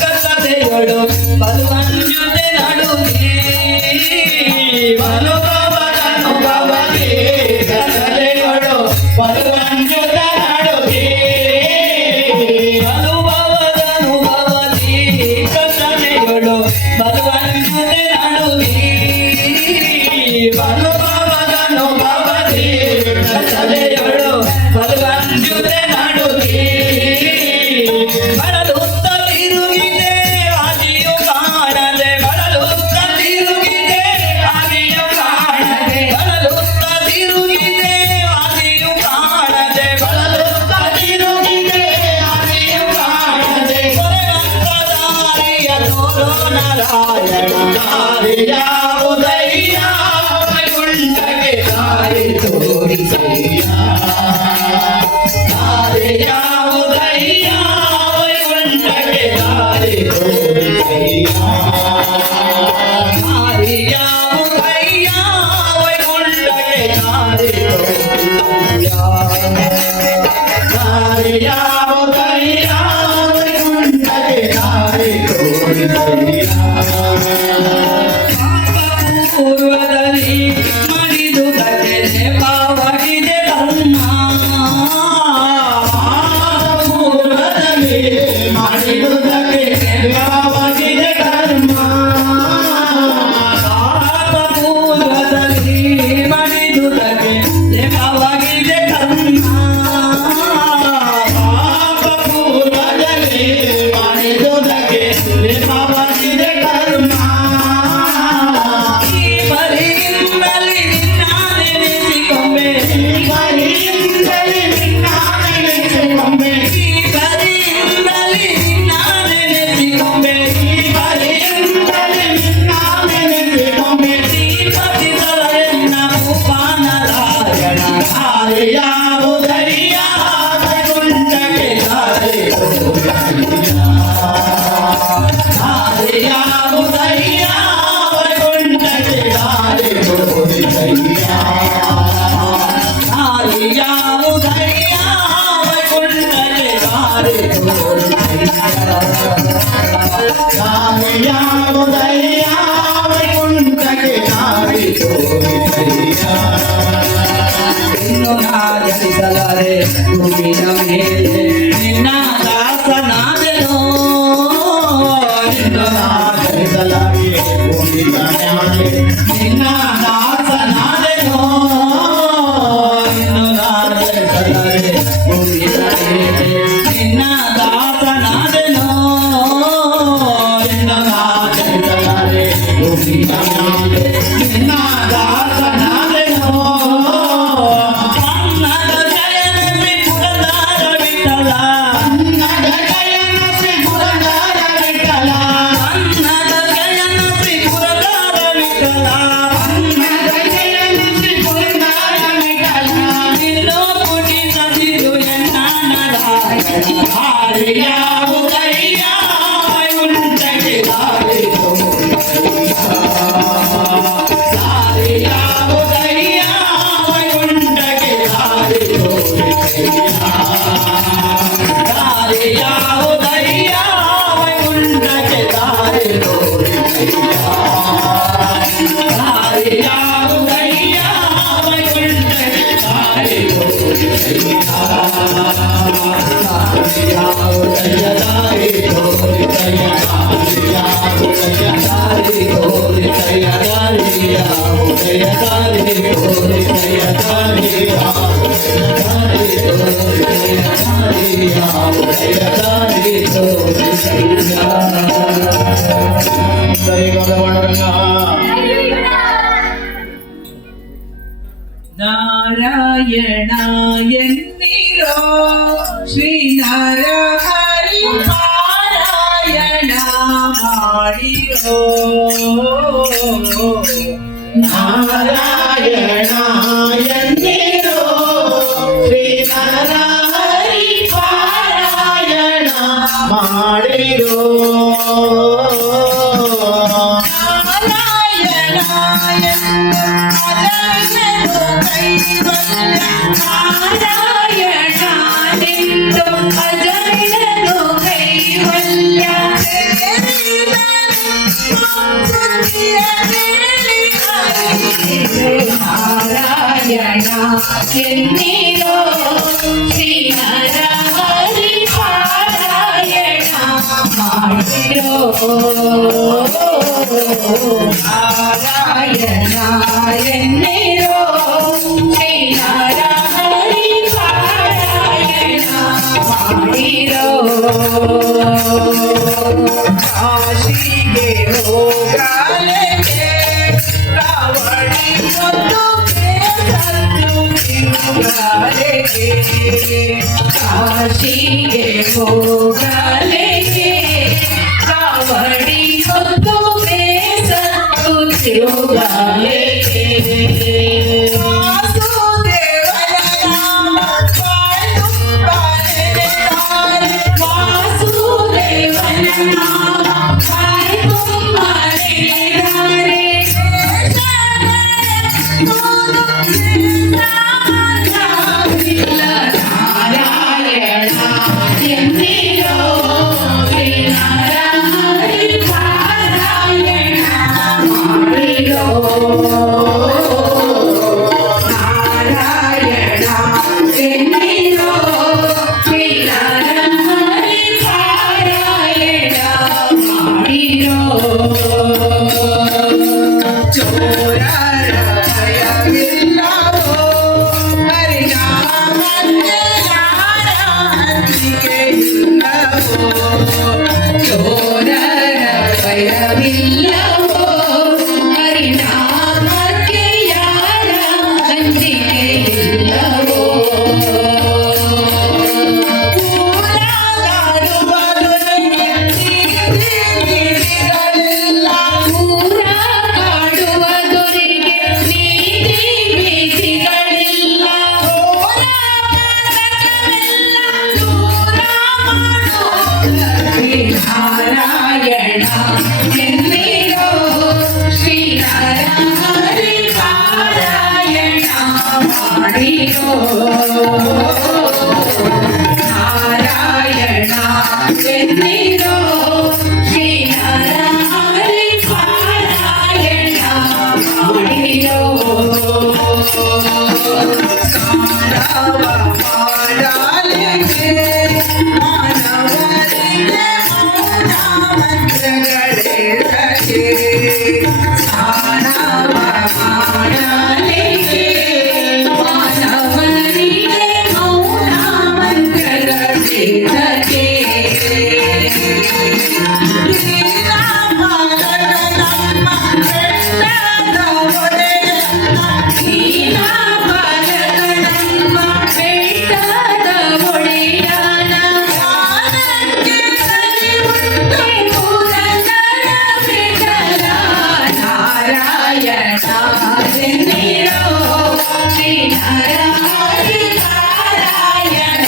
ಕಸದೆಯೊಳು ಬಲವಂಜುತೆ ನಡುವೆ ಅನುಭವದಿ ಕಸದೆಯೊಳು ಬಲವಂಜುತ ನಡುವೆ ಅನುಭವದಿ ಕಸದೆಯೊಳು ಬಲವಂಜುತೆ ನಡುವೆ ಅನುಭವದಿ ಕಸದೆಯೊಳು ಬಲವಂಜುತೆ ನಡುವೆ ಬಳಲುತ್ತ ತಿರುಗಿದೆ ಆದಿಯು ಕಾಣದೆ ಬಳಲುತ್ತ ತಿರುಗಿದೆ ಆದಿಯು ಕಾಣದೆ ಬಳಲುತ್ತ ತಿರುಗಿದೆ ಆದಿಯು ಕಾಣದೆ ಬಳಲುತ್ತ ತಿರುಗಿದೆ ಆದಿಯು ಕಾಣದೆ ದಾರಿಯ ತೋರೋ ನಾರಾಯಣ ದಾರಿಯಾವುದಯ್ಯ ವೈಕುಂಠಕ್ಕೆ ದಾರಿ ತೋರಿಸಯ್ಯ ದಾರಿಯಾವುದಯ್ಯ ವೈಕುಂಠಕ್ಕೆ ದಾರಿ ತೋರಿಸಯ್ಯ ದಾರಿಯಾವುದಯ್ಯ ವೈಕುಂಠಕ್ಕೆ ದಾರಿ ತೋರಿಸಯ್ಯ ದಾರಿಯಾವುದಯ್ಯ ವೈಕುಂಠಕ್ಕೆ ದಾರಿ ತೋರಿಸಯ್ಯ ಪೂರ್ವದಲ್ಲಿ ಮಡಿದುದಕ್ಕೆ ನೆಪವಾಗಿದೆ ಕರ್ಮ ಪೂರ್ವದಲ್ಲಿ ಮಡಿದುದಕ್ಕೆ ನೆಪವಾಗಿದೆ ಕರ್ಮ ಪೂರ್ವದಲ್ಲಿ ಮಡಿದುದಕ್ಕೆ ನೆಪವಾಗಿದೆ ಕರ್ಮ ಪೂರ್ವದಲ್ಲಿ ಮಡಿದುದಕ್ಕೆ ನೆಪವಾಗಿದೆ ಕರ್ಮ ಯಾವುದಯ್ಯ ವೈಕುಂಠಕ್ಕೆ ದಾರಿ ಯಾವುದಯ್ಯ ವೈಕುಂಠಕ್ಕೆ ದಾರಿ ತೋರಿಸಯ್ಯ ಯಾವುದಯ್ಯ ವೈಕುಂಠಕ್ಕೆ ದಾರಿ ತೋರಿಸಯ್ಯ ಯಾವುದಯ್ಯ ವೈಕುಂಠಕ್ಕೆ ದಾರಿ ತೋರಿಸಯ್ಯ ಇನ್ನು ನಾರಿಸಲಾರೆ ಭೂಮಿಯ ಮೇಲೆ ನಿನ್ನ ದಾಸನಾದೆನೋ ಇನ್ನು ನಾರಿಸಲಾರೆ ಭೂಮಿಯ ಮೇಲೆ ನಿನ್ನ ದಾಸನಾದೆನೋ ಇನ್ನು ನಾರಿಸಲಾರೆ ಭೂಮಿಯ ಮೇಲೆ ನಿನ್ನ ದಾಸನಾದೆನೋ ಇನ್ನು ನಾರಿಸಲಾರೆ ಭೂಮಿಯ ಮೇಲೆ ನಿನ್ನ ದಾಸನಾದೆನೋ ಯಾವುದಯ್ಯ ವೈಕುಂಠಕ್ಕೆ ದಾರಿ ಯಾವುದಯ್ಯ ವೈಕುಂಠಕ್ಕೆ ದಾರಿ ಯಾವುದಯ್ಯ ವೈಕುಂಠಕ್ಕೆ ದಾರಿ ಯಾವುದಯ್ಯ ವೈಕುಂಠಕ್ಕೆ ದಾರಿ ನಾರಾಯಣ ಎನ್ನಿರೋ ಶ್ರೀನರಹರಿ ಪಾರಾಯಣ ಮಾಡಿರೋ ನಾರಾಯಣ ಎನ್ನಿರೋ ಶ್ರೀನರಹರಿ ಪಾರಾಯಣ ಮಾಡಿರೋ ನಾರಾಯಣ ನಾರಾಯಣ ನಿಂದು ಅಜಯನು ಕೈವಲ್ಯ ನಾರಾಯಣ ಎನ್ನಿರೋ ಶ್ರೀನಾರಾಯಣಿ ಪಾರಾಯಣ ಮಾಡಿರೋ ಕಾಶಿಗೆ ಹೋಗಲಿಕ್ಕೆ ರಾವಣಿ ಒಂದು ತಿರುಗಾಲಿಗೆ ಕಾಶಿಗೆ ಹೋಗಲಿಕ್ಕೆ ಕಾವಡಿ ಹೊತ್ತು ಬೇಸತ್ತು ತಿರುಗಲಿಕ್ಕೆ ವಾಸುದೇವನ ನಾಮ ಬಾಳು ಬಾಳೆದಾರೆ ವಾಸುದೇವನ ನಾಮ ಕಾಯ್ದುಂಬನೆಡೆದಾರೆ. ನಾರಾಯಣ ಎನ್ನಿರೋ ಶ್ರೀನಾರಾಯಣಿ ಪಾರಾಯಣ ಮಾಡಿರೋ ನಾರಾಯಣ ಎನ್ನಿರೋ ಶ್ರೀನಾರಾಯಣಿ ಪಾರಾಯಣ ಮಾಡಿರೋ ಚೋರರ ಭಯವಿಲ್ಲವೋ ಹರಿನಾಮಕ್ಕೆ ಯಾರ ಅಂಜಿಕೆ ಇಲ್ಲವೋ ಚೋರರ ಭಯವಿಲ್ಲವೋ ಹರಿನಾಮಕ್ಕೆ ಯಾರ ಅಂಜಿಕೆ ಇಲ್ಲವೋ ಊರಾಡುವವರಿಗೆ ನೀತಿಗಳಿಲ್ಲ ಊರ ಕಾಡುವ ದೊರೆಗೆ ನೀತಿ ಭೀತಿಗಳಿಲ್ಲ. ನಾರಾಯಣ ಎನ್ನಿರೋ ಶ್ರೀನಾರಾಯಣಿ ಪಾರಾಯಣ ಮಾಡಿರೋ ನಾರಾಯಣ ಎನ್ನಿರೋ ಶ್ರೀನಾರಾಯಣಿ ಪಾರಾಯಣ ಮಾಡಿರೋ ಮಾನವ ಮಾಡಲಿಕ್ಕೆ ಮಾನವರಿಗೆ ಮೌನ ಮಂತ್ರಗಳೇ ಸಖೆ ಮಾನವ ಮಾಡಲಿಕ್ಕೆ ಮಾನವರಿಗೆ ಮೌನ ಮಂತ್ರಗಳೇ ಸಖೆ. ನೀನಾಭರಣಮ್ಮ ಬೆಟ್ಟದ ಒಡೆಯನ ಪುರಂದರ ವಿಠಲ ನಾರಾಯಣ ಎನ್ನಿರೋ ಶ್ರೀನಾರಾಯಣಿ ಪಾರಾಯಣ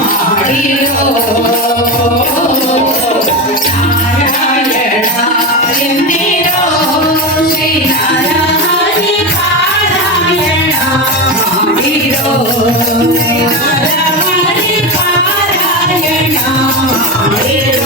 ಮಾಡಿರೋ ನಾರಾಯಣ ಎನ್ನಿರೋ ಶ್ರೀನಾರಾಯಣಿ ಪಾರಾಯಣ ಮಾಡಿರೋ ನಾರಾಯಣಿ ಪಾರಾಯಣ ಮಾಡಿರೋ